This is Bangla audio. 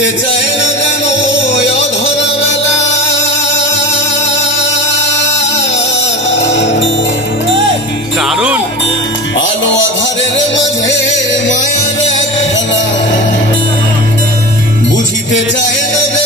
বুঝিতে চায় না যেন অধরা বেলা দারুণ আলো আধারের মাঝে মায়ার একখানা বুঝিতে চায় না